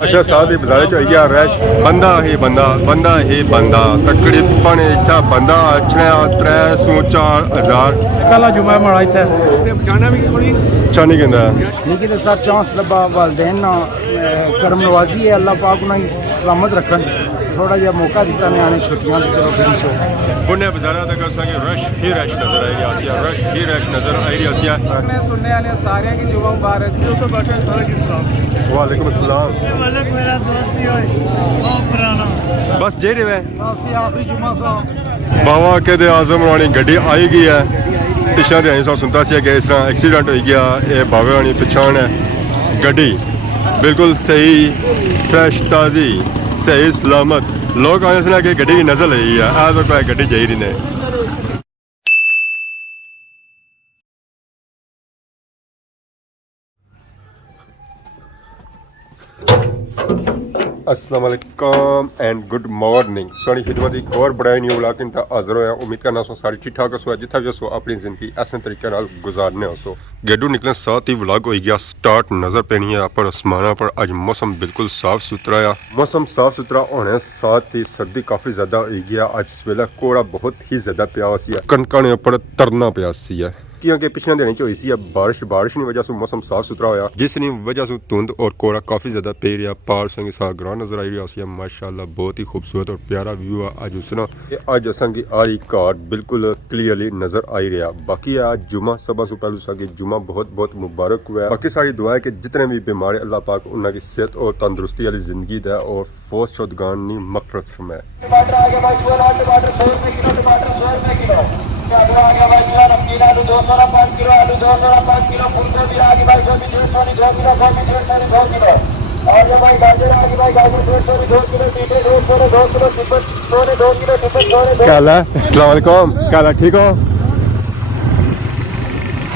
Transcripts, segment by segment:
अच्छा साथ ही बाजार च होइया रश बंदा ही बंदा बंदा ही बंदा तकरीबन इतना बंदा अच्छा 300-4,000 कल जुमा माड़ा इत्थे चानी कहंदा लेकिन सर चांस लब्बा वालदैन ना करम नवाजी है अल्लाह पाक उन्हें सलामत रखन थोड़ा जिहा मौका दिता ने आने छुट्टियां ते चलो फिर चो बुने बाजारा दा कसांगे रश ही रश नजर आई रिया सी रश ही रश नजर आई रिया सी मैं सुनने वाले सारे की जुमा मुबारक जो तो बैठे सारे की सलाम वालेकुम अस्सलाम मालिक मेरा दोस्त ही होए बहुत पुराना बस जे रे बस आखिरी जुमा सा बाबा कहते आजम वाली गड्डी आई गई है पिछले दिन अस सुनता सी कि इस तरह एक्सीडेंट हो गया ये बाबे वाली पछाण है गड्डी बिल्कुल सही फ्रैश ताज़ी सही सलामत लोग आने सुना कि गड्डी की नजर लगी है आज तो कोई गड्डी जाई रही ने अस्सलाम वालेकुम एंड गुड मॉर्निंग सोनी खिदमत एक और बड़ा न्यू व्लॉग इन हाजिर होया उम्मीद करना सो सारी ठीक ठाक हो जिथा भी सो अपनी जिंदगी ऐसे तरीके नाल गुजारने हो सो गेडू निकलने साथ ही व्लॉग हो गया स्टार्ट नजर पैनी है पर आसमाना पर आज मौसम बिल्कुल साफ सुथरा है मौसम साफ सुथरा होने साथ ही सर्दी काफी ज्यादा हो गया आज सवेला कोड़ा बहुत ही ज्यादा पिया सी कणकां ने पर तरना पिया सी है क्योंकि पिछले दिन हुई सी बारिश की वजह से मौसम साफ सुथरा होया जिसकी वजह से धुंध और कोड़ा काफी ज्यादा पे रहा पार संग सा ग्रां नजर आई रहा सी माशाल्लाह बहुत ही खूबसूरत और प्यारा व्यू है आज उसना आज असंगी आई कार बिल्कुल क्लियरली नजर आई रहा बाकी आज जुमा सब से पहले संगी जुमा बहुत बहुत मुबारक हुआ है बाकी सारी दुआ है कि जितने भी बीमार है अल्लाह पाक उनकी सेहत और तंदुरुस्ती वाली जिंदगी दे और फौज शुदगान नी मगफरत फरमाए आलू आ गया भाई किलो नमकीन आलू 205 किलो आलू 205 किलो फुलको भी आ गई भाई 2 किलो गोभी 2 किलो और ये भाई गाजर आ गई भाई गाजर 2 किलो टीटे 2 किलो टिपट 2 किलो टिपट काला अस्सलाम वालेकुम काला ठीक हो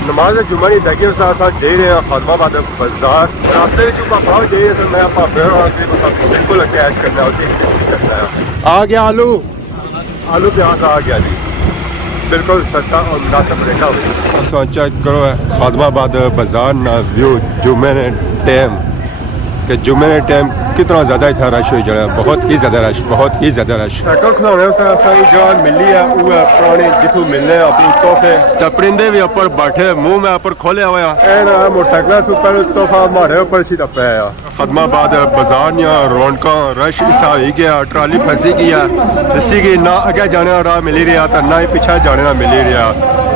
नमाज जुमा नहीं देखिए साथ साथ दे रहे हैं खादमाबाद बाजार रास्ते में चुका भाव जाइए सर मैं आपका बिल्कुल कैश करना है उसी रिसीव करना है आ गया आलू प्याज आ गया जी बिल्कुल सस्ता और मुनासिब रेट हो चेक करो खादमाबाद बाजार ना व्यू जुमे ने टाइम कि जुमे ने टाइम कितना ज़्यादा इतना रश हो जाए बहुत ही ज़्यादा रश साइकिल खिलाने सारी जगह मिली है वो पुराने जितों मिलने अपनी तोहफे तो परिंदे भी ऊपर बैठे मुंह में ऊपर खोले हुआ मोटरसाइकिल से ऊपर तोहफा मारे ऊपर सीधा पे खादमाबाद बाजार या रौनक रश इतना हो गया ट्राली फंसी गई है इसी की ना अगे जाने का राह मिली रहा तो ना ही पीछे जाने का मिली रहा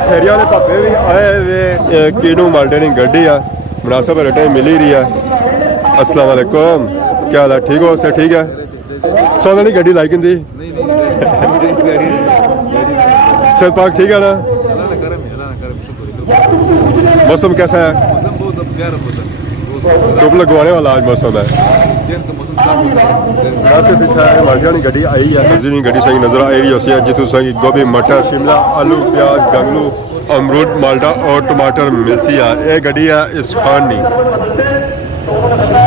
फेरिया वाले पापे भी आए हुए किनू माल्टे की गड्डी है मुनासिब रेटे मिली रही है अस्सलाम वालेकुम क्या हाल है ठीक हो सर ठीक है सोना नहीं गड्डी लाई कि सर पाक ठीक है ना मौसम कैसा है धूप लगवाने वाला आज मौसम है गड्डी आई है सब्जी गड्डी सही नजर आ रही है जितों सही गोभी मटर शिमला आलू प्याज गंगलू अमरूद माल्टा और टमाटर मिलसी है ये गड्डी है इस खान नी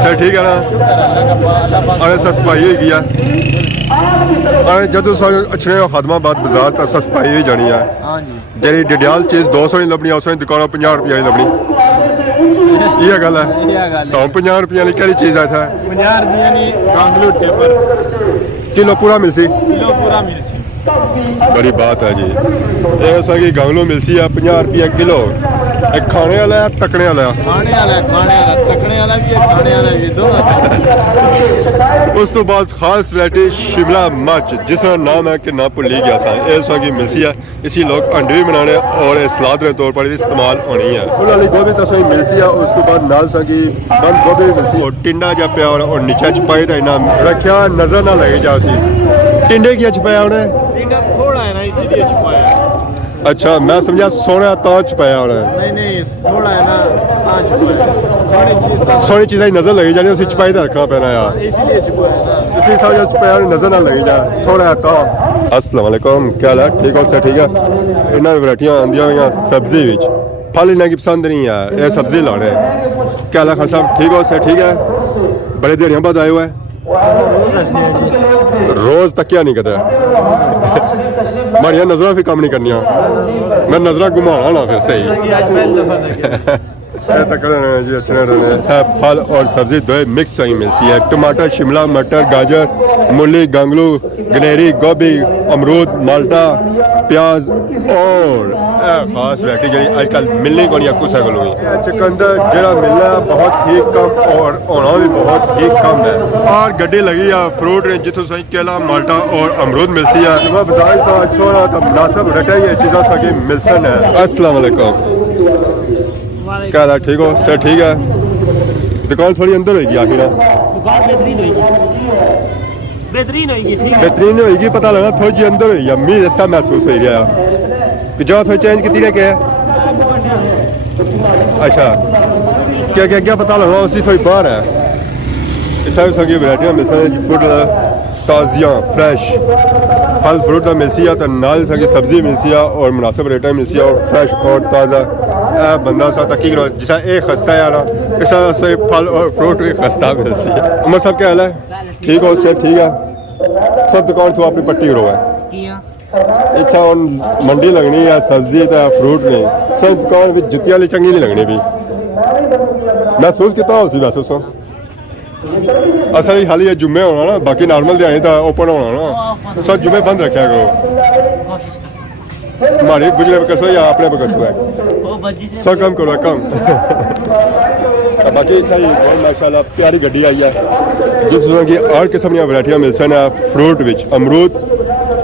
सर ठीक है ना अरे सफाई हो गई है जो अच्छे खादमाबाद बाजार तो सफाई हो जानी है जी डिडियाल चीज़ 200 नहीं लभनी उस दुकानों 50 रुपया नहीं लभनी ये गल है तो 50 रुपया की क्या चीज़ है किलो पूरा मिलसी बड़ी बात है जी ऐसा कि गंगलो मिलसी है 50 रुपया किलो एक खाने वाला है तकने वाला उस तो बाद खास वैरायटी शिमला मिर्च जिसका नाम है कि ना भुली गया सा ऐसा की मिलसी है इसी लोग अंडे भी बनाने और सलाद के तौर पर भी इस्तेमाल होनी है उन्होंने गोभी तो सही मिलसी है उस तो बाद नाल सा की बंद गोभी भी मिलसी और टिंडा जा पिया और नीचे छपाई था इना रखा नजर ना लगे जा टिंडे की छपाया उन्हें थोड़ा है ना इसीलिए छुपाया अच्छा मैं समझा सोना तो छपाया उन्हें नहीं थोड़ा है ना सोनी चीज़ नजर लगी जानी उसी छपाई तो रखना पैना यार इसीलिए छुपाया इसी समझ छपाया नजर ना लगी जाए थोड़ा तो अस्सलाम वालेकुम क्या हाल है ठीक हो सर ठीक है इन्होंने वैरायटियां आंदियां हुई सब्जी विच फल इन्हें की पसंद नहीं है ये सब्जी लाने क्या हाल है खान साहब ठीक हो सर ठीक है बड़े दिहाड़ियों बाद आए हुए रोज तकिया नहीं कहते मारिया नजर फिर काम नहीं करनिया मैं नजर घुमाना ना फिर सही जी अच्छे रहने फल और सब्जी दो मिक्स चाहिए मिलती है टमाटर शिमला मटर गाजर मूली गंगलू गनेरी गोभी अमरूद माल्टा प्याज और खास वैरायटी जी अजकल मिलनी को नहीं कुछ को चुकंदर जरा मिलना बहुत ही कम और होना भी बहुत ही कम है और गड्डी लगी है फ्रूट ने जितों सही केला माल्टा और अमरूद मिलती है सुबह बाजार से छोड़ा तो मुनासिब रेट ये चीज़ों सकी मिलसन है अस्सलाम वालेकुम क्या हाल है ठीक हो सर ठीक है दुकान थोड़ी अंदर होगी आखिर दुकान बेहतरीन होगी ठीक है बेहतरीन होगी पता लगा थोड़ी जी अंदर होगी मीह ऐसा महसूस हो रहा कि जगह थोड़ी चेंज की क्या अच्छा क्या क्या क्या पता लगा उसी थोड़ी बाहर है इतना भी सभी वैरायटियाँ मिल सकती फ्रूट ताज़ियाँ फ्रैश फल फ्रूट का मिलती है तो नाल सकी सब्जी मिलती है और मुनासिब रेटा मिलती है और फ्रैश और ताज़ा बंदा सा तकी करो जिसा एक खस्ता है ना ऐसा से फल और फ्रूट की खस्ता मिलती है उमर साहब क्या हाल है ठीक हो सर ठीक है सब दुकान तो अपनी पट्टी करो है इतना हम मंडी लगनी है सब्जी तो फ्रूट नहीं सब दुकान भी जुत्तियां वाली चंगी नहीं लगनी भी महसूस कितना हो सी महसूस हो असल खाली ये जुम्मे होना ना बाकी नॉर्मल दिहाड़ी तो ओपन होना ना सब जुम्मे बंद रखा करो हमारी गुजरे पे कसो या अपने पे कसो है सब कम करो कम बाकी इतना ही बहुत माशाल्लाह प्यारी गड्डी आई है जिस की हर किस्म दी वैरायटियां मिल सकन फ्रूट विच अमरूद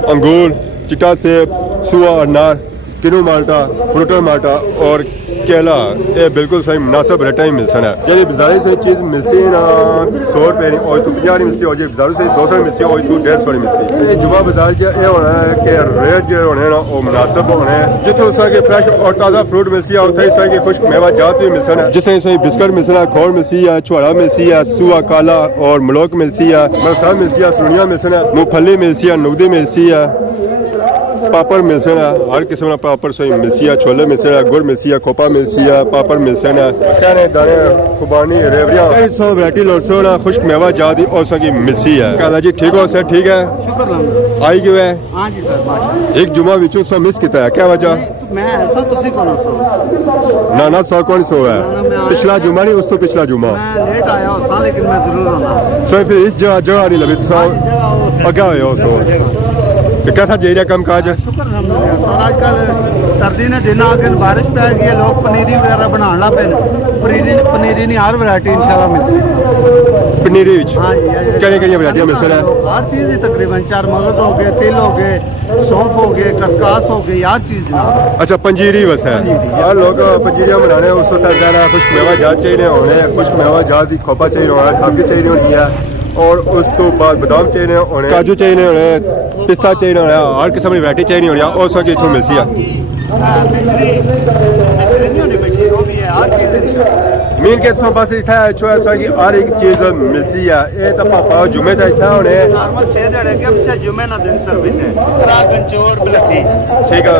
अंगूर चिट्टा सेब सुआ अनार किनू माल्टा फ्रूटर माल्टा और केला ये बिल्कुल सही मुनासिब रेटा ही मिलसन है जी बाजारी से चीज़ मिलती है ना 100 रुपये और तो 50 मिलती है और जी बाजारों से 200 मिलती है और तो 150 मिलती है ये जुमा बाजार ये होना है कि रेट जो होने ना वो मुनासिब होने जितने सके फ्रेश और ताज़ा फ्रूट मिलती है उतना ही सके खुश्क मेवा जात भी मिलसन है जिससे सही बिस्कुट मिलना खोर मिलती है छुआड़ा मिलती है सुआ काला और मलोक मिलती है मरसा मिलती है सुनिया मिलसन है मूँगफली मिलती है नुगदी मिलती है पापड़ मिलते हैं हर किस्म का पापड़ सही मिलती है छोले मिलते हैं गुड़ मिलती है खोपा मिलती है पापड़ मिलते हैं चने दाने खुबानी रेवड़ियाँ सब वैरायटी लोटो ना खुश्क मेवा जाती और सकी मिलती है कहला जी ठीक हो सर ठीक है शुक्र आई क्यों है हाँ जी सर माशाल्लाह एक जुमा विचों सो मिस किया है क्या वजह मैं ऐसा तुसी कौन सो ना 100 कौन सो है पिछला जुमा नहीं उस तो पिछला जुमा मैं लेट आया हूँ लेकिन मैं जरूर आना सर फिर इस जगह नहीं लगे अगा हो सो कैसा जेरिया कम काज है शुक्र अल्हम्दुलिल्लाह सर आजकल सर्दी ने दिन आके बारिश पै गई है लोग पनीरी वगैरह बनाने लग पे पनीरी नहीं हर वैरायटी इंशाल्लाह मिलसी पनीरी विच हाँ जी केड़ी वैरायटियां मिल सकन हर चीज़ ही तकरीबन चार मगज हो गए तिल हो गए सौंफ हो गए कसकास हो गई हर चीज़ जनाब अच्छा पंजीरी बस है यार लोग पंजीरियां बनाने उस वक्त ज़्यादा खुश्क मेवा जात चाहिए होने खुश्क मेवा जात की खोपा चाहिए होना सब चीज़ चाहिए होनी है और उस तो बाद बादाम चाहिए होने काजू चाहिए होने पिस्ता चाहिए होना हर किस्म की वैरायटी चाहिए होनी और सब इतों मिलती है मीन के तो बस इतना अच्छा कि हर एक चीज़ मिलती है ये तो पापा जुम्मे तक इतना होने नॉर्मल 6 दिहाड़े के पीछे जुम्मे ना दिन सर्विस है गंचोर बलती ठीक है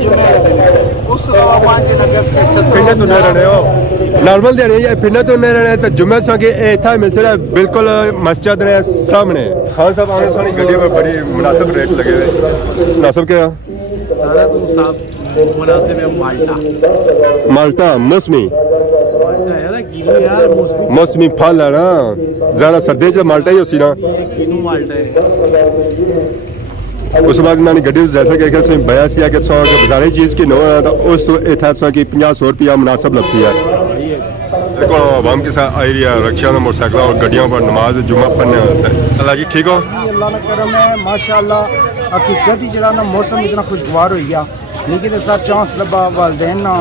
जुम्मे का दिन उस तो 5 दिन अगे पीछे पिंडे तो नहीं रहने हो नॉर्मल दिहाड़ी है पिंडे तो नहीं रहने तो जुम्मे से कि इतना मिल सकता बिल्कुल मस्जिद ने सामने हाँ सब आने सारी गड्डी में बड़ी मुनासिब रेट लगे हुए मुनासिब क्या माल्टा मौसमी मौसमी फल है ना ज़्यादा सर्दी च माल्टा ही उसी ना उस बाद मैंने गड्डी जैसा कि उसमें बया सी कि 100 बाजारी चीज़ की नो है तो उस तो इतना कि 50-100 रुपया मुनासिब लगती है देखो आवाम के साथ आई रही है रक्षा मोटरसाइकिल और गड्डियों पर नमाज जुम्मा पढ़ने वास्ते अल्लाह जी ठीक हो अल्लाह का करम है माशाल्लाह हकीकत ही जरा ना मौसम इतना खुशगवार हो गया लेकिन सर चांस लब्बा वालदेन ना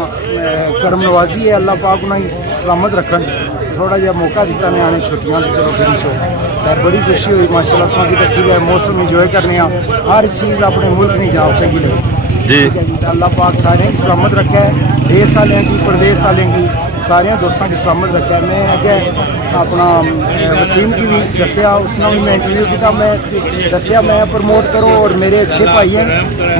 शर्म नवाजी है अल्लाह पाक उन्हें सलामत रखन थोड़ा जहा मौका दिता ने आने छुट्टियां चलो फिर चो बड़ी खुशी हुई माशाल्लाह सौ की तकी है मौसम इंजॉय करने हर चीज़ अपने मुल्क नहीं जाओ सही लगी जी अल्लाह पाक सारे की सलामत रखे देश वाले की प्रदेश वाले की सारे दोस्तों की सलामत रखे मैं अगे अपना वसीम की भी दसिया उसने भी मैं इंटरव्यू किया मैं दसिया मैं प्रमोट करो और मेरे अच्छे भाई हैं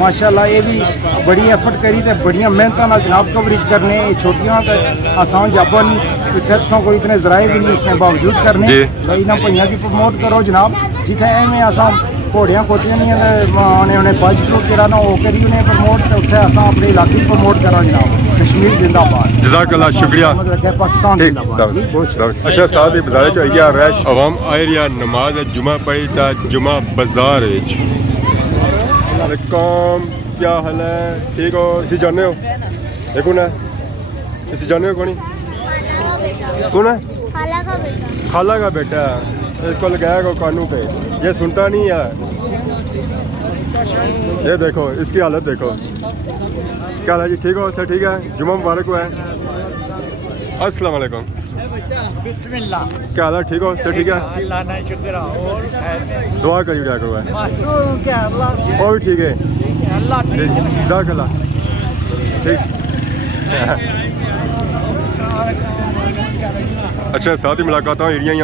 माशाल्लाह ये भी बड़ी एफर्ट करी तो बड़िया मेहनत ना जनाब कवरेज करने छोटियां तो आसान जाबा नहीं इतने को इतने जराए भी नहीं उसने बावजूद करने भाई ना भैया की प्रमोट करो जनाब जिथे एवं आसान घोड़ियां कोटियां नहीं उन्हें बज थ्रू जो ना वो करी उन्हें प्रमोट तो उत्थे अस अपने इलाके प्रमोट करा जनाब कश्मीर जिंदाबाद। जज़ाकल्लाह, शुक्रिया। सलामत रखे पाकिस्तान ठीक, जिंदाबाद जी, बहुत शुक्रिया। अच्छा साथ ही बाजार च आइया रश अवाम आयरिया नमाज जुमा पढ़ी था जुमा बाजार वालेकुम, क्या हाल है? ठीक हो? इसी जानते हो ये कौन है? इसी जानते हो कौन कौन है? खाला का बेटा। खाला का बेटा है। इसको लगाया को कानू पे, ये सुनता नहीं है। ये देखो इसकी हालत देखो। क्या हाल है जी? ठीक हो? सर ठीक है? जुमा मुबारक हुआ है। अस्सलाम वालेकुम। बिस्मिल्लाह। क्या हाल है? ठीक हो? सर ठीक है? अल्लाह ना शुक्र और दुआ करी रहा करो है। मासूम के अल्लाह और भी ठीक है? अल्लाह ठीक है। जज़ाकल्लाह, ठीक। अच्छा साथ ही मुलाकात एरिया ही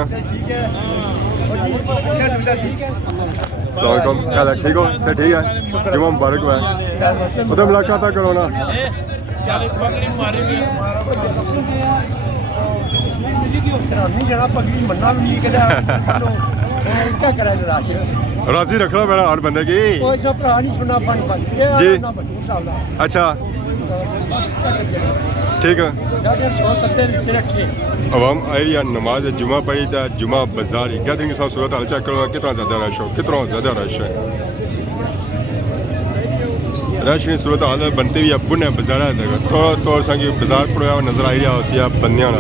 अस्सलाम, क्या हाल है? ठीक हो? सर ठीक है? जुमा मुबारक हुआ है। उधर मुलाकात करो ना। राजी रख लो मेरा हर बंदे की जी। अच्छा ठीक है। अवाम एरिया नमाज जुमा पढ़ी था जुमा बाजार क्या दिन साथ सूरत हाल चेक करो कितना ज़्यादा रश हो, कितना ज़्यादा रश है। रश की सूरत हाल बनती हुई अब ने बाजार थोड़ा तौर सा बाजार पड़ा नजर आई रहा उसी बंदियां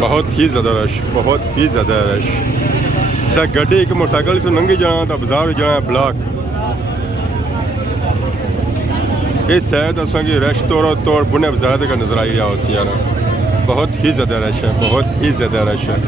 बहुत ही ज़्यादा रश, बहुत ही ज़्यादा रश। जैसा गड्डी एक मोटरसाइकिल तो लंघी जाना तो बाजार जाना ब्लॉक। इस शायद असा की रश तोड़ो तोड़ बुने बाजार तक नजर आई रहा उस यार। बहुत ही ज़्यादा रश है, बहुत ही ज़्यादा रश है।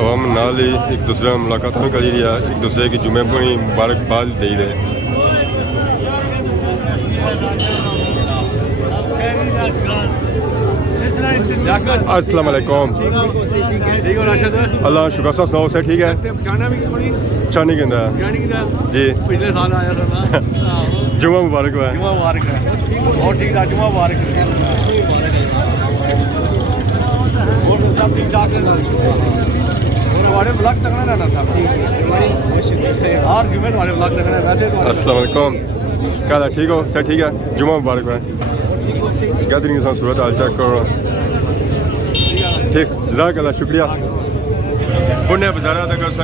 अवाम नाल ही एक दूसरे मुलाकात में करी रहा, एक दूसरे की जुमे पर मुबारकबाद दे रहे। अस्सलाम वालेकुम। अल्लाह शुक्र सा सुनाओ सर ठीक है? चानी कहता जी। पिछले साल आया था ना। जुमा मुबारक हुआ है। जुमा मुबारक है और ठीक था। जुमा मुबारक है और सब ठीक ठाक है। हमारे ब्लॉग तक ना रहना था और जुमे तुम्हारे ब्लॉग तक वैसे। अस्सलाम वालेकुम, क्या हाल है? ठीक हो? सर ठीक है? जुमा मुबारक हुआ है। क्या दिन के साथ सूरत हाल चेक करो। ठीक, जज़ाकल्लाह, शुक्रिया। बुने बाजारा तक रश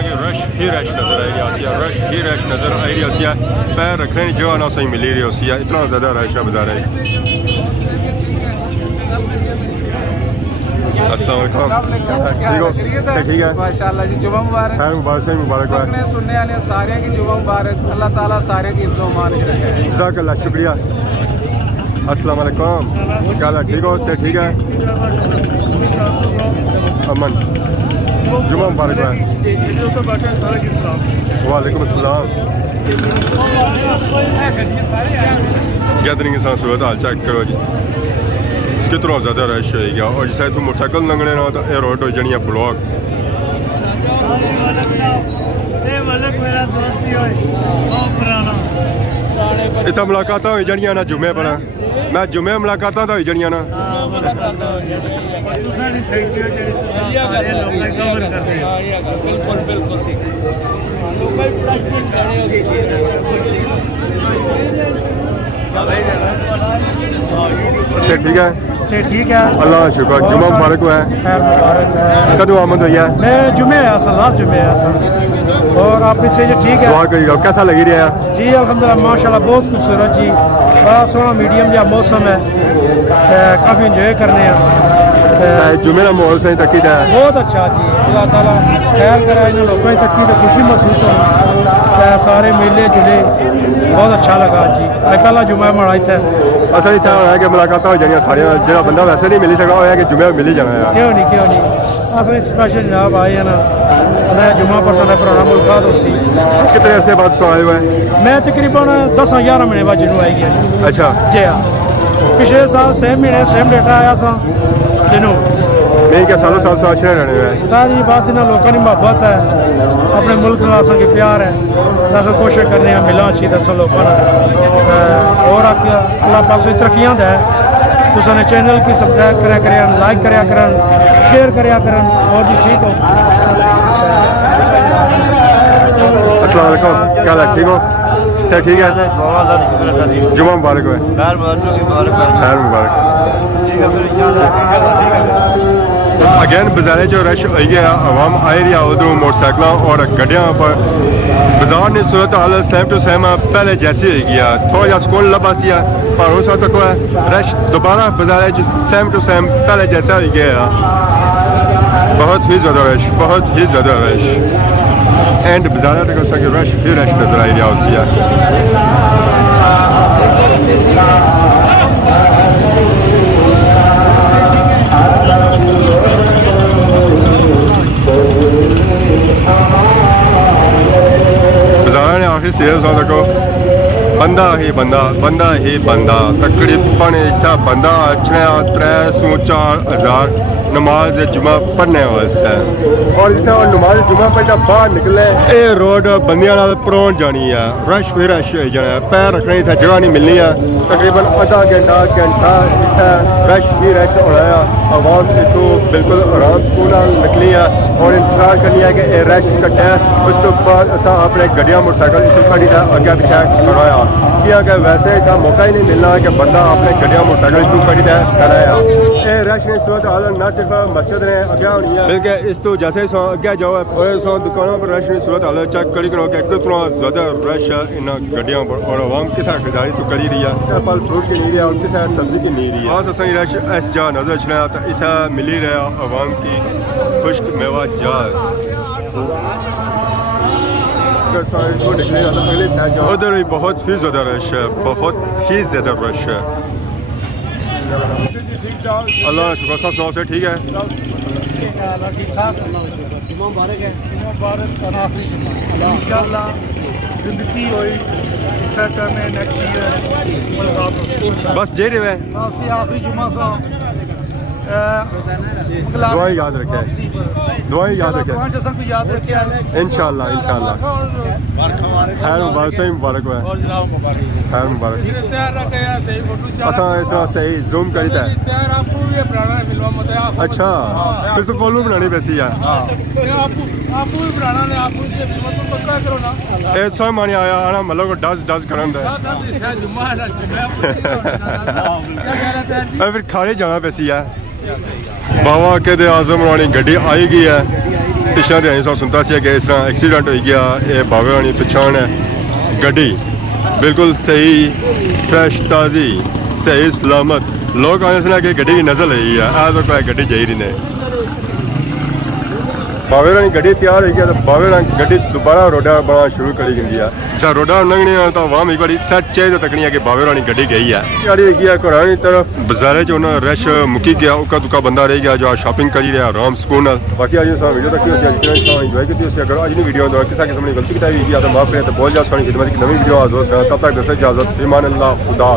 ही रश नजर आई रहा, रश ही रश नजर आई रहा। पैर रखने की जगह ना सही मिली रही, इतना ज़्यादा रश है बाजार। अस्सलाम वालेकुम, ठीक हो? ठीक है माशाअल्लाह जी। जुमा मुबारक। खैर मुबारक से मुबारक हुआ। अपने सुनने वाले सारे की जुमा मुबारक। अल्लाह ताला सारे की इज्जत मान के रखे। जज़ाकल्लाह, शुक्रिया। अस्सलाम वालेकुम, क्या हाल है? ठीक हो? सर ठीक है? अमन, जुमा मुबारक हुआ है। वालेकुम अस्सलाम। क्या दिन के साथ सूरत हाल चेक करो जी, कितना ज़्यादा रश हो गया। और जिस तू मोटरसाइकिल लंघने ना तो यह रोड हो जानी है ब्लॉक। इतना मुलाकात हो जानिया ना जुमे पर, मैं जुमे मुलाकात तो हो जानिया ना। से ठीक है? से ठीक है। अल्लाह का शुक्र। जुमा मुबारक हुआ है। खैर मुबारक है। कदों आमद हुई है? मैं जुमे आया था, लास्ट जुमे आया था। और आप इससे जो ठीक है दुआ करिएगा। कैसा लगी रहा जी? अल्हम्दुलिल्लाह माशाल्लाह बहुत खूबसूरत जी, बड़ा सोहना मीडियम जहा मौसम है, काफ़ी इंजॉय करने हैं। जुमे का माहौल सही तकी है बहुत अच्छा जी। अल्लाह ताला खैर करे, इन लोगों की तकी तो खुशी महसूस हो। सारे मेले जुले बहुत अच्छा लगा जी। अज पहला जुमा माड़ा इतना असल इतना होया कि मुलाकात हो जानिया सारिया, जो बंदा वैसे नहीं मिली सकता होया कि जुमे मिल ही जाना है। क्यों नहीं, क्यों नहीं। अस स्पेशल जनाब आए हैं ना, मैं जुम्मा पढ़ता था पुराना मुल्का तो सी कितने अरसे बाद सो आए हुए हैं? मैं तकरीबन 10-11 महीने बाद जिन्हों आई गया अच्छा, जी हाँ पिछले साल सेम महीने सेम डेटा आया सा जिन्हों नहीं क्या सालों साल से अच्छे रहने हुए हैं? सारी बस इन्होंने लोगों की मोहब्बत है अपने मुल्क नाल असां खे प्यार है अस कोशिश करने मिलां अच्छी दस लोगों और अल्लाह पाक से तरक्कियां दे तुसां ने चैनल की सब्सक्राइब करा करन लाइक करा करन शेयर करा करन और जी ठीक हो अस्सलाम वालेकुम, क्या हाल है? ठीक हो? सब ठीक है? जुम्मा मुबारक हो। खैर मुबारक। अगेन बाजारे जो रश आई गया आवाम आई रही है उधरों मोटरसाइकिलों और गड्डियों पर बाजार ने सूरत हाल सेम टू सेम पहले जैसी हो गया थोड़ा जहा सुकून लबा सी पर हो सकता है रश दोबारा बाजारे सेम टू सेम पहले जैसा हो गया बहुत ही ज़्यादा रश बहुत ही ज़्यादा रश एंड बाजार तक रश ही रश नजर आई रहा उसकी सीरियस हो देखो बंदा ही बंदा तकरीबन इतना बंदा अच्छा 3-4 नमाज जुमा पढ़ने वास्ते और जिस नमाज जुमा पढ़ना बाहर निकले ये रोड बंदियां परौन जानी है रश भी रश हो जाना है पैर रखने इतना जगह नहीं मिलनी है तकरीबन आधा घंटा इतना रश भी रश होना है आवाम इतों बिल्कुल आराम सुकून निकली है और इंतजार करनी है कि यह रश कटे उस तो बाद अस अपने गड्डियां मोटरसाइकिल इतों कड़ी का अगे पिछे करवाया कि अगर वैसे का मौका ही नहीं मिलना कि बंदा अपने गड्डियां मोटरसाइकिल इतों कड़ी का कराया ये रश ने सूरत हाल न सिर्फ मस्जिद ने अगे होनी है बल्कि इस तो जैसे ही अगे जाओ और दुकानों पर रश ने सूरत हाल चेक करी करो कि कितना ज़्यादा रश है इन गड्डियों पर और आवाम किस खरीदारी तो करी रही है किस फल फ्रूट की नहीं रही है और किस सब्जी की नहीं रही है खास असं रश इस जा नजर चला तो इतना मिली रहा आवाम की खुश्क मेवा जात उधर भी बहुत ही ज़्यादा रश है बहुत ही ज़्यादा रश है अल्लाह शुक्र साहब सुनाओ से ठीक है बस जे रहे आखिरी जुम्मा सा दुआएं याद रखें इंशाअल्लाह खैर मुबारक सही मुबारक हुआ खैर मुबारक असा इस तरह सही जूम करी था अच्छा फिर तो फॉलो बनानी वैसी है सब मानी आया आना मतलब को डज करन दे फिर खाने जाना वैसी है बाबा के आजम रानी गड्डी आई गई है पिछले दिन अस सुनता सी कि इस तरह एक्सीडेंट हो गया ये बाबे रानी पछाण है गड्डी बिल्कुल सही फ्रैश ताज़ी सही सलामत लोग आने सुना कि गड्डी की नज़र ली है आ तो कोई गड्डी जाई रही ने बाबे रानी गड्डी तैयार हो गया तो बाबे रानी गड्डी दोबारा रोडा बनाना शुरू करी गई है जैसा रोडा लंघनी है तो आवाम एक बारी सच चाहिए तकनी है कि बाबे रानी गड्डी गई है गाड़ी गई घरानी तरफ बाजारे जो ना रश मुकी गया उका दुका बंदा रह गया जो शॉपिंग करी रहा आराम सुकून बाकी आज वीडियो तक इंजॉय की अगर आज वीडियो किसी किस्म की गलती की तो माफ करें तो बहुत ज़्यादा सोनी खिदमत की नवी वीडियो हाजिर तब तक दस इजाजत ईमान अल्लाह खुदा।